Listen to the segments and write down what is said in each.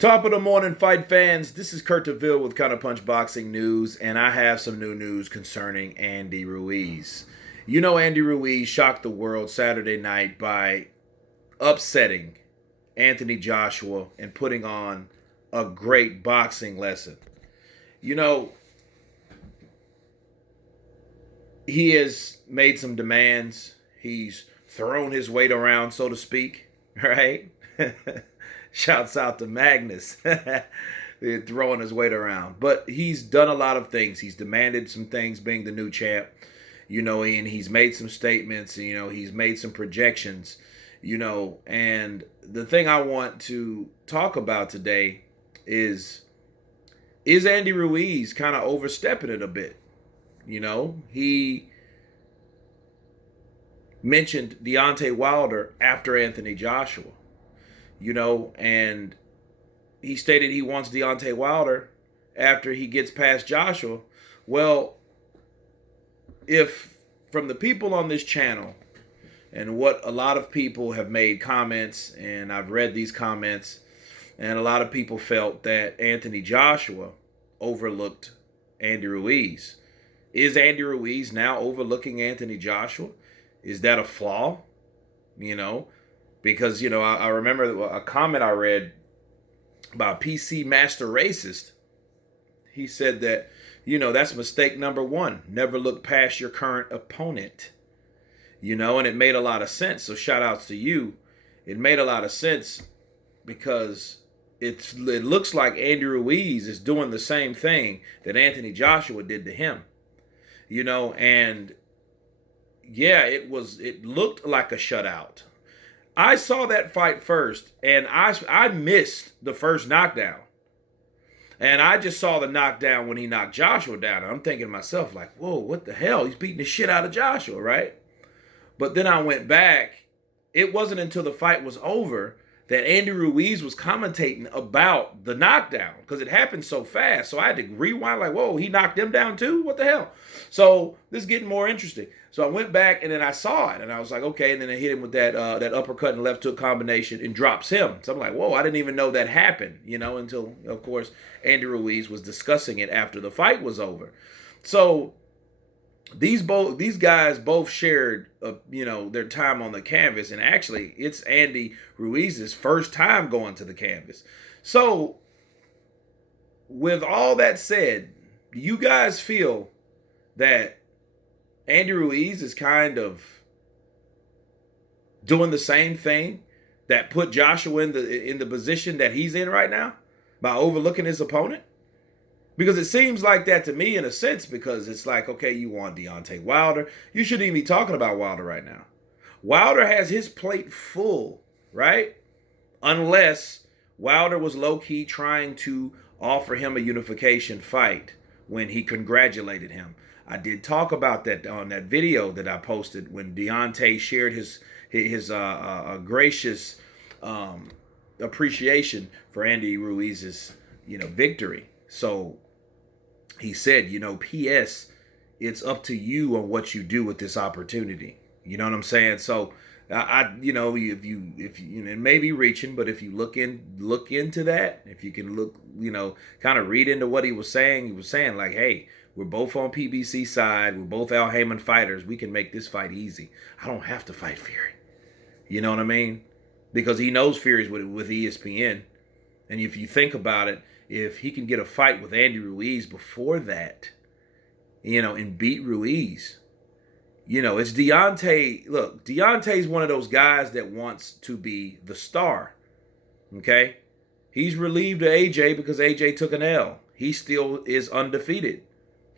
Top of the morning, fight fans. This is Kurt DeVille with Counterpunch Boxing News, and I have some new news concerning Andy Ruiz. You know, Andy Ruiz shocked the world Saturday night by upsetting Anthony Joshua and putting on a great boxing lesson. You know, he has made some demands. He's thrown his weight around, so to speak, right? Shouts out to Magnus. They're throwing his weight around. But he's done a lot of things. He's demanded some things being the new champ, and he's made some statements, he's made some projections, and the thing I want to talk about today is Andy Ruiz kind of overstepping it a bit? He mentioned Deontay Wilder after Anthony Joshua. And he stated he wants Deontay Wilder after he gets past Joshua. Well, if from the people on this channel and what a lot of people have made comments, and I've read these comments, and a lot of people felt that Anthony Joshua overlooked Andy Ruiz. Is Andy Ruiz now overlooking Anthony Joshua? Is that a flaw? Because, I remember a comment I read about PC Master Racist. He said that, that's mistake number one. Never look past your current opponent. And it made a lot of sense. So shout outs to you. It made a lot of sense because it looks like Andy Ruiz is doing the same thing that Anthony Joshua did to him. And yeah, it looked like a shutout. I saw that fight first, and I missed the first knockdown. And I just saw the knockdown when he knocked Joshua down. And I'm thinking to myself, like, whoa, what the hell? He's beating the shit out of Joshua, right? But then I went back. It wasn't until the fight was over that Andy Ruiz was commentating about the knockdown because it happened so fast. So I had to rewind, like, whoa, he knocked him down too? What the hell? So this is getting more interesting. So I went back and then I saw it and I was like, okay. And then I hit him with that uppercut and left hook combination and drops him. So I'm like, whoa, I didn't even know that happened, until, of course, Andy Ruiz was discussing it after the fight was over. So these guys both shared, their time on the canvas, and actually, it's Andy Ruiz's first time going to the canvas. So, with all that said, do you guys feel that Andy Ruiz is kind of doing the same thing that put Joshua in the position that he's in right now by overlooking his opponent? Because it seems like that to me in a sense, because it's like, okay, you want Deontay Wilder. You shouldn't even be talking about Wilder right now. Wilder has his plate full, right? Unless Wilder was low-key trying to offer him a unification fight when he congratulated him. I did talk about that on that video that I posted when Deontay shared his gracious appreciation for Andy Ruiz's, victory. So he said, P.S., it's up to you on what you do with this opportunity. You know what I'm saying? So if you it may be reaching, but if you look into that, if you can look, kind of read into what he was saying like, hey, we're both on PBC side. We're both Al Heyman fighters. We can make this fight easy. I don't have to fight Fury. You know what I mean? Because he knows Fury's with ESPN. And if you think about it, if he can get a fight with Andy Ruiz before that, and beat Ruiz, it's Deontay. Look, Deontay's one of those guys that wants to be the star. Okay? He's relieved of AJ because AJ took an L. He still is undefeated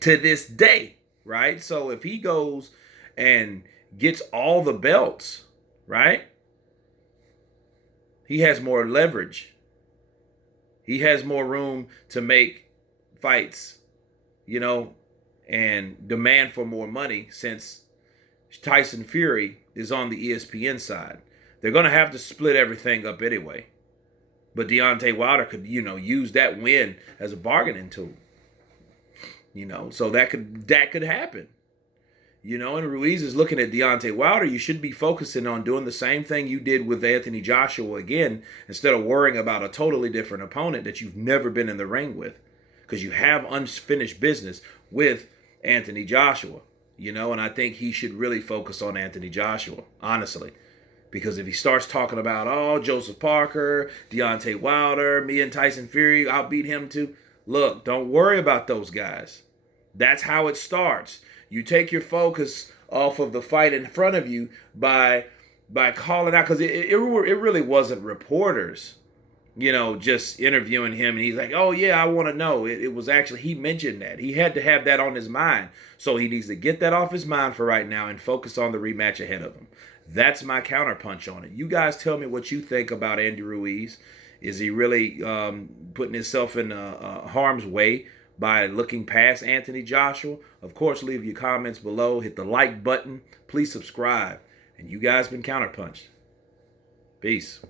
to this day, right? So if he goes and gets all the belts, right? He has more leverage. He has more room to make fights, and demand for more money since Tyson Fury is on the ESPN side. They're going to have to split everything up anyway. But Deontay Wilder could, use that win as a bargaining tool. So that could happen. You know, and Ruiz is looking at Deontay Wilder. You should be focusing on doing the same thing you did with Anthony Joshua again, instead of worrying about a totally different opponent that you've never been in the ring with. Because you have unfinished business with Anthony Joshua. You know, and I think he should really focus on Anthony Joshua, honestly. Because if he starts talking about, oh, Joseph Parker, Deontay Wilder, me and Tyson Fury, I'll beat him too. Look, don't worry about those guys. That's how it starts. You take your focus off of the fight in front of you by calling out, because it really wasn't reporters, you know, just interviewing him, and he's like, oh yeah, I want to know. It was actually, he mentioned that. He had to have that on his mind. So he needs to get that off his mind for right now and focus on the rematch ahead of him. That's my counterpunch on it. You guys tell me what you think about Andy Ruiz. Is he really putting himself in harm's way by looking past Anthony Joshua? Of course, leave your comments below. Hit the like button. Please subscribe. And you guys been counterpunched. Peace.